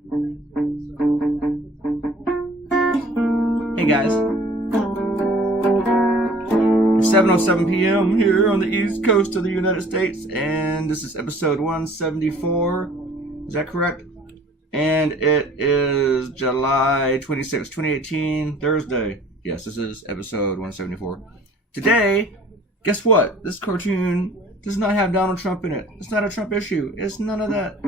Hey guys. It's 7:07 p.m. here on the East Coast of the United States, and this is episode 174. Is that correct? And it is July 26, 2018, Thursday. Yes, this is episode 174. Today, guess what? This cartoon does not have Donald Trump in it. It's not a Trump issue. It's none of that.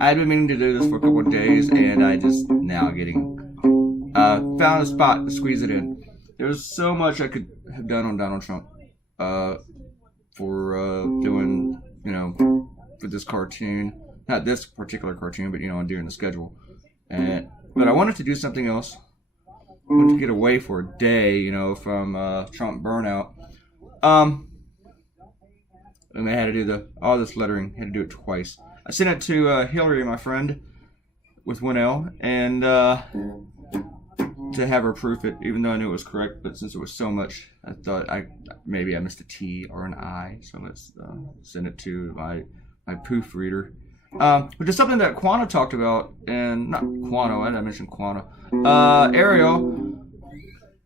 I've been meaning to do this for a couple of days, and I just now found a spot to squeeze it in. There's so much I could have done on Donald Trump for doing, for this cartoon. Not this particular cartoon, but, during the schedule. But I wanted to do something else. I wanted to get away for a day, from Trump burnout. And I had to do all this lettering. Had to do it twice. I sent it to Hillary, my friend, with one L, and to have her proof it, even though I knew it was correct. But since it was so much, I thought maybe I missed a T or an I. So let's send it to my proofreader, which is something that Quanta talked about, and not Quano. I didn't mention Quanta. Ariel.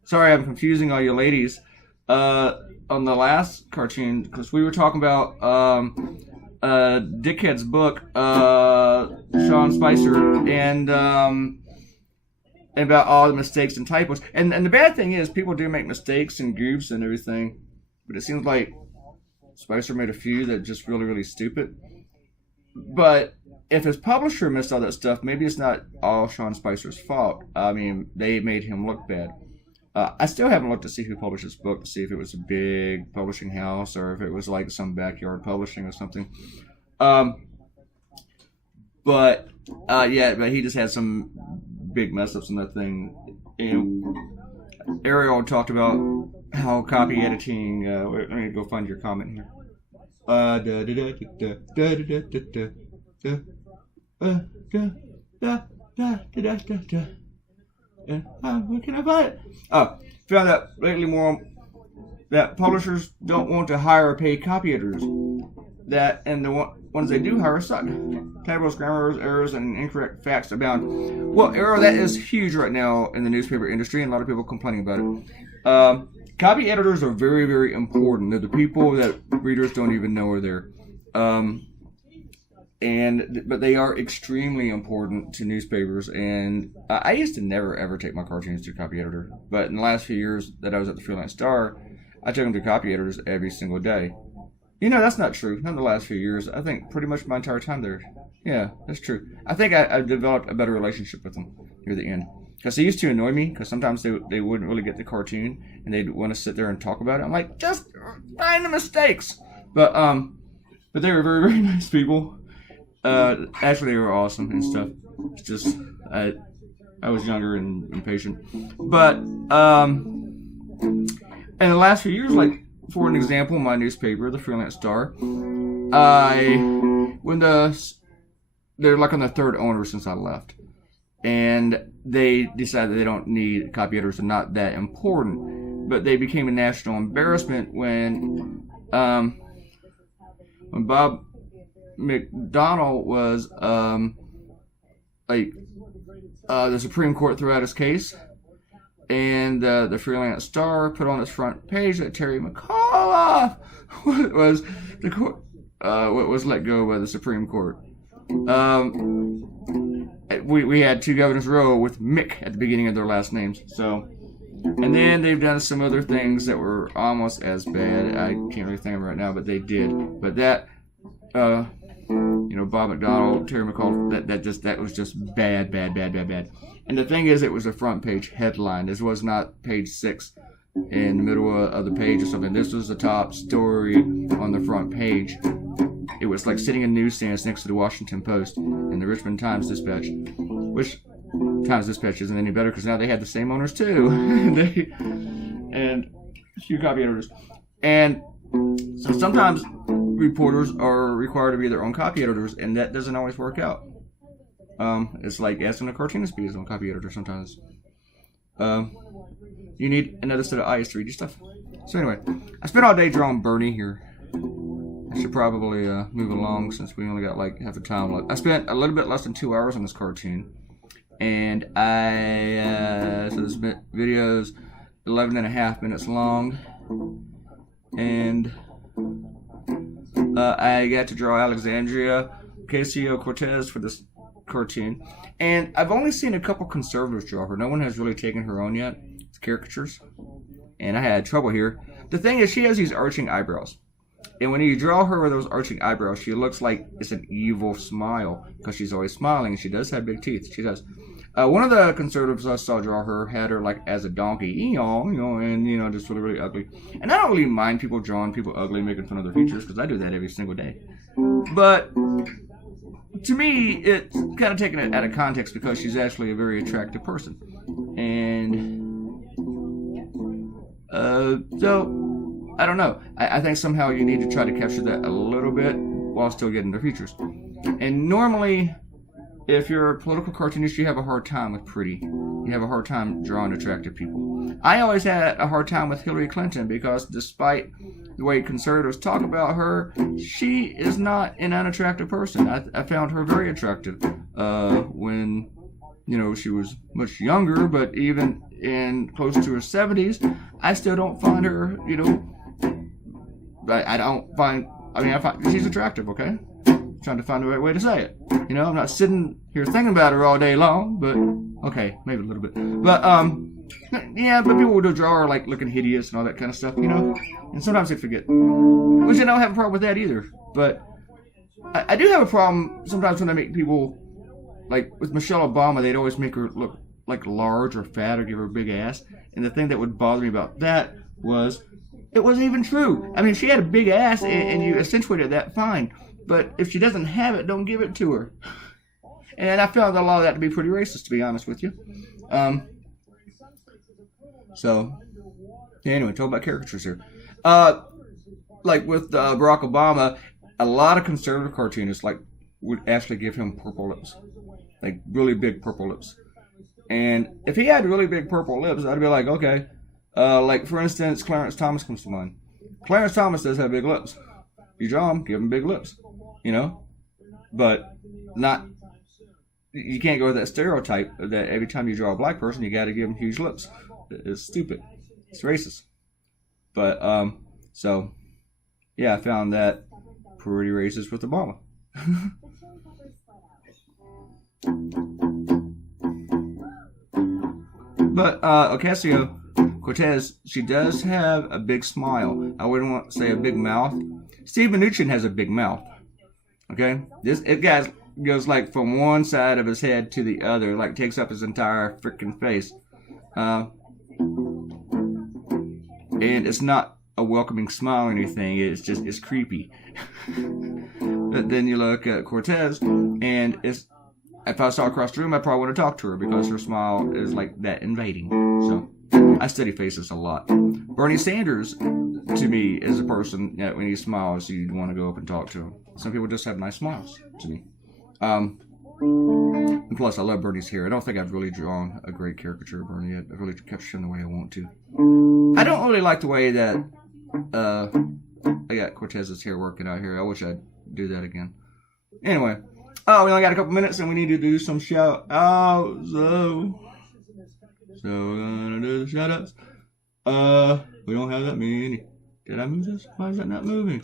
Sorry, I'm confusing all you ladies. On the last cartoon, because we were talking about Dickhead's book, Sean Spicer, and about all the mistakes and typos. And the bad thing is, people do make mistakes and goofs and everything, but it seems like Spicer made a few that are just really, really stupid. But if his publisher missed all that stuff, maybe it's not all Sean Spicer's fault. I mean, they made him look bad. I still haven't looked to see who published this book, to see if it was a big publishing house or if it was like some backyard publishing or something. But he just had some big mess ups in that thing. And Ariel talked about how copy editing. Let me go find your comment here. Where can I find it? Found out lately more that publishers don't want to hire or pay copy editors. And the ones they do hire suck. Typos, grammar errors, and incorrect facts abound. Well, Ariel, that is huge right now in the newspaper industry, and a lot of people complaining about it. Copy editors are very, very important. They're the people that readers don't even know are there. But they are extremely important to newspapers, and I used to never ever take my cartoons to a copy editor, but in the last few years that I was at the Freelance Star, I took them to copy editors every single day. That's not true. Not in the last few years. I think pretty much my entire time there. Yeah, that's true. I think I developed a better relationship with them near the end, because they used to annoy me, because sometimes they wouldn't really get the cartoon, and they'd want to sit there and talk about it. I'm like, just find the mistakes. But they were very, very nice people. Actually, they were awesome and stuff. It's just I was younger and impatient. But in the last few years, like for an example, my newspaper, the Freelance Star, they're like on the third owner since I left, and they decided they don't need copy editors, they're not that important. But they became a national embarrassment when Bob McDonnell was the Supreme Court threw out his case, and the Freelance Star put on its front page that Terry McAuliffe was what was let go by the Supreme Court. We had two governors row with Mick at the beginning of their last names. So, and then they've done some other things that were almost as bad. I can't really think of them right now, but they did. But that. Bob McDonnell, Terry McAuliffe, that was just bad. And the thing is, it was a front page headline. This was not page 6 in the middle of the page or something. This was the top story on the front page. It was like sitting in newsstands next to the Washington Post and the Richmond Times-Dispatch, which Times-Dispatch isn't any better because now they had the same owners too. and a few copy editors. And so sometimes reporters are required to be their own copy editors, and that doesn't always work out. It's like asking a cartoonist to be his own copy editor sometimes. You need another set of eyes to read your stuff. So anyway, I spent all day drawing Bernie here. should probably move along since we only got like half the time left. I spent a little bit less than 2 hours on this cartoon, and so this video's 11 and a half minutes long, and I got to draw Alexandria Ocasio-Cortez for this cartoon, and I've only seen a couple conservatives draw her. No one has really taken her own yet. It's caricatures, and I had trouble here. The thing is, she has these arching eyebrows, and when you draw her with those arching eyebrows, she looks like it's an evil smile because she's always smiling. She does have big teeth. She does. One of the conservatives I saw draw her had her like as a donkey, and just really, really ugly. And I don't really mind people drawing people ugly, making fun of their features, because I do that every single day. But to me, it's kind of taken it out of context because she's actually a very attractive person. And so, I don't know. I think somehow you need to try to capture that a little bit while still getting their features. And normally, if you're a political cartoonist, you have a hard time with pretty. You have a hard time drawing attractive people. I always had a hard time with Hillary Clinton because despite the way conservatives talk about her, she is not an unattractive person. I found her very attractive when, she was much younger, but even in close to her 70s, I still don't find her, I find she's attractive, okay? Trying to find the right way to say it. I'm not sitting here thinking about her all day long, but okay, maybe a little bit. But but people will draw her like looking hideous and all that kind of stuff, and sometimes they forget. Which I don't have a problem with that either. But I do have a problem sometimes when I make people, like with Michelle Obama, they'd always make her look like large or fat or give her a big ass. And the thing that would bother me about that was it wasn't even true. I mean, if she had a big ass and you accentuated that, fine. But if she doesn't have it, don't give it to her. And I found a lot of that to be pretty racist, to be honest with you. Anyway, talk about caricatures here. Like with Barack Obama, a lot of conservative cartoonists would actually give him purple lips, like really big purple lips. And if he had really big purple lips, I'd be like, okay. Like for instance, Clarence Thomas comes to mind. Clarence Thomas does have big lips. You draw him, give him big lips. But not. You can't go with that stereotype that every time you draw a black person, you got to give them huge lips. It's stupid. It's racist. But I found that pretty racist with Obama. But Ocasio-Cortez, she does have a big smile. I wouldn't want to say a big mouth. Steve Mnuchin has a big mouth. Okay? It goes like from one side of his head to the other, like takes up his entire freaking face. And it's not a welcoming smile or anything. It's creepy. But then you look at Cortez, and if I saw her across the room, I'd probably want to talk to her because her smile is like that inviting. So I study faces a lot. Bernie Sanders, to me, is a person that when he smiles, you'd want to go up and talk to him. Some people just have nice smiles to me. And plus, I love Bernie's hair. I don't think I've really drawn a great caricature of Bernie yet. I've really captured him the way I want to. I don't really like the way that I got Cortez's hair working out here. I wish I'd do that again. Anyway. Oh, we only got a couple minutes and we need to do some shout outs. So we're gonna do the shout outs. We don't have that many. Did I move this? Why is that not moving?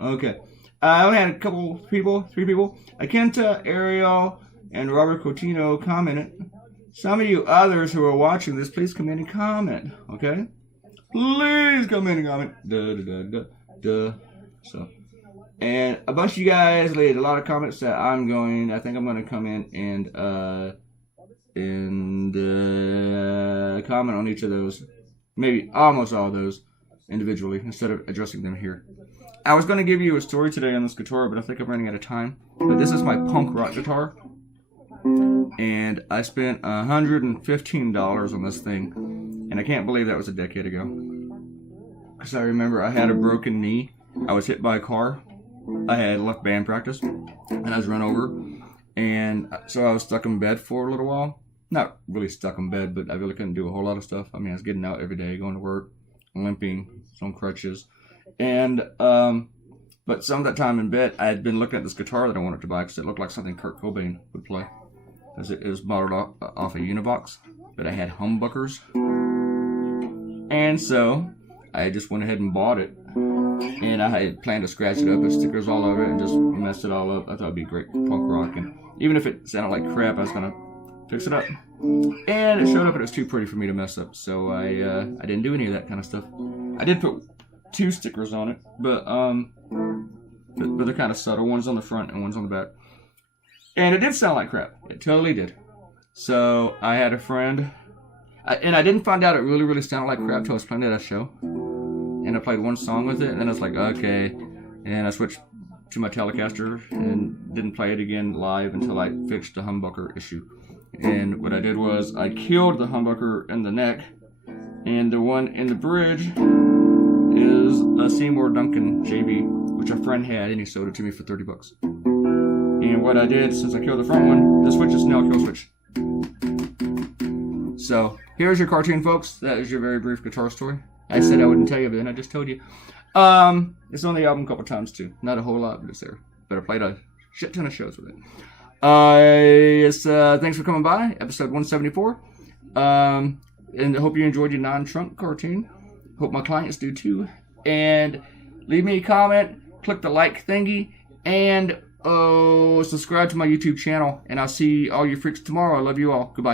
Okay. I only had three people. Akenta, Ariel, and Robert Coutinho commented. Some of you others who are watching this, please come in and comment. Okay? Please come in and comment. So. And a bunch of you guys laid a lot of comments that I think I'm going to come in and comment on each of those. Maybe almost all of those individually instead of addressing them here. I was going to give you a story today on this guitar, but I think I'm running out of time. But this is my punk rock guitar. And I spent $115 on this thing. And I can't believe that was a decade ago. Because I remember I had a broken knee. I was hit by a car. I had left band practice. And I was run over. And so I was stuck in bed for a little while. Not really stuck in bed, but I really couldn't do a whole lot of stuff. I mean, I was getting out every day, going to work, limping, some crutches. And, but But some of that time in bed, I had been looking at this guitar that I wanted to buy because it looked like something Kurt Cobain would play. Because it was modeled off a Univox, but I had humbuckers. And so I just went ahead and bought it. And I had planned to scratch it up with stickers all over it and just mess it all up. I thought it'd be great punk rock. And even if it sounded like crap, I was going to fix it up. And it showed up and it was too pretty for me to mess up. So I didn't do any of that kind of stuff. I did put 2 stickers on it, but they're kind of subtle. One's on the front and one's on the back. And it did sound like crap. It totally did. So I had a friend, and I didn't find out it really, really sounded like crap until I was playing it at a show. And I played one song with it, and then I was like, okay. And I switched to my Telecaster and didn't play it again live until I fixed the humbucker issue. And what I did was I killed the humbucker in the neck, and the one in the bridge is a Seymour Duncan JB, which a friend had, and he sold it to me for $30. And what I did, since I killed the front one, the switch is now a kill switch. So here's your cartoon, folks. That is your very brief guitar story. I said I wouldn't tell you, but then I just told you. It's on the album a couple times too. Not a whole lot, but it's there. But I played a shit ton of shows with it. Thanks for coming by, episode 174. And I hope you enjoyed your non-trunk cartoon. Hope my clients do too. And leave me a comment, click the like thingy, and subscribe to my YouTube channel. And I'll see all you freaks tomorrow. I love you all. Goodbye.